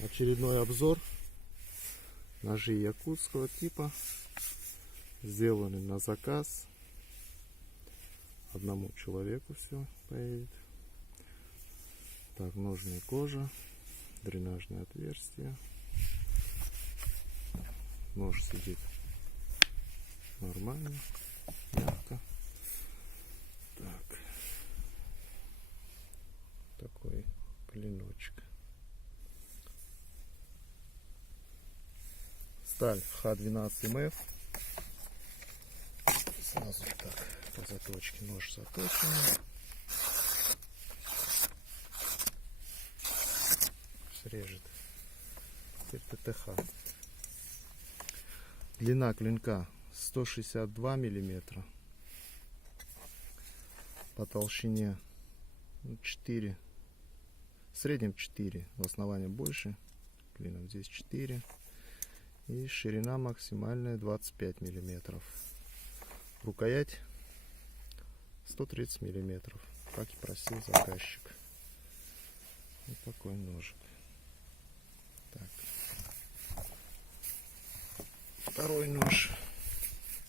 Очередной обзор. Ножи якутского типа. Сделаны на заказ. Одному человеку все поедет. Так, ножная кожа. Дренажное отверстие. Нож сидит нормально, мягко. Так. Такой клиночек. Сталь Х12МФ. Сразу так по заточке нож заточен. Срежет. Теперь ТТХ. Длина клинка 162 миллиметра. По толщине 4. В среднем 4. В основании больше. Клином здесь 4. И ширина максимальная 25 миллиметров. Рукоять 130 миллиметров, как и просил заказчик. Вот такой ножик. Так. Второй нож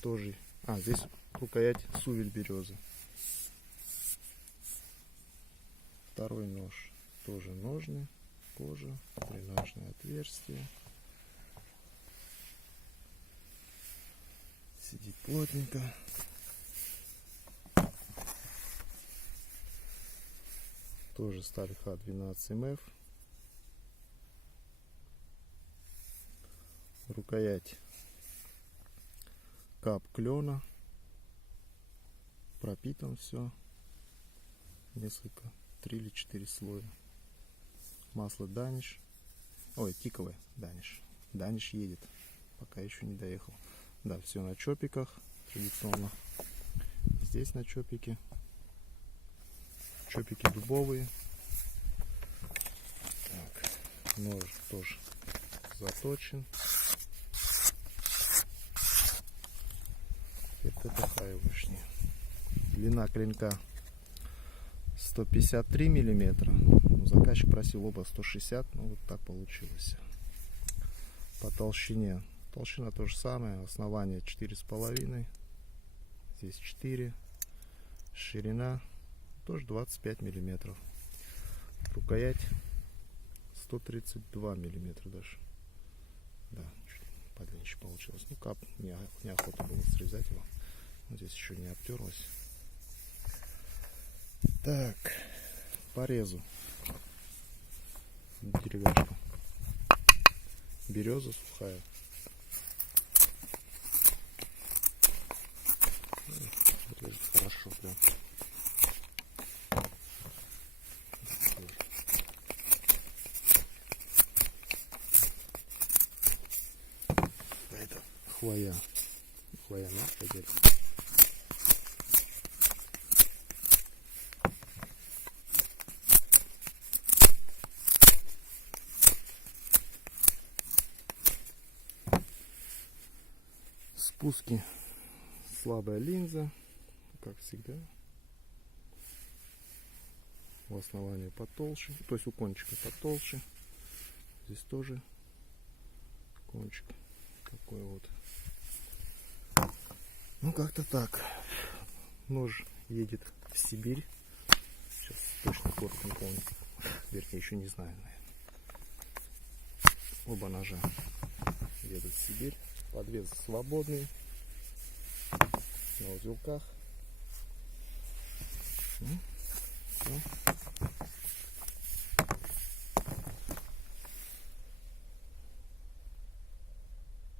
тоже. Здесь рукоять сувель березы. Второй нож тоже ножный, кожа, дренажное отверстие. Сидит плотненько. Тоже сталь Х12МФ. Рукоять кап клена. Пропитан все. Несколько, 3 или 4 слоя. Масло Даниш. Ой, тиковое Даниш. Даниш едет. Пока еще не доехал. Да, все на чопиках традиционно. Здесь на чопике. Чопики дубовые. Так, нож тоже заточен. Это такая вышняя. Длина клинка 153 миллиметра. Заказчик просил оба 160, но вот так получилось. По толщине. Толщина то же самое. Основание 4,5. Здесь 4. Ширина тоже 25 миллиметров. Рукоять 132 миллиметра даже. Да, чуть подлиннее получилось. Ну, кап, неохота было срезать его. Вот здесь еще не обтерлось. Так, порезу. Деревяшка. Береза сухая. Режет хорошо прям. Это хвоя. Хвоя мягкая дерево. Спуски. Слабая линза, как всегда. В основании потолще, то есть у кончика потолще. Здесь тоже кончик такой вот. Ну, как-то так. Нож едет в Сибирь. Сейчас точно город не помню. Вернее, еще не знаю, наверное. Оба ножа едут в Сибирь. Подвес свободный. На узелках. Все.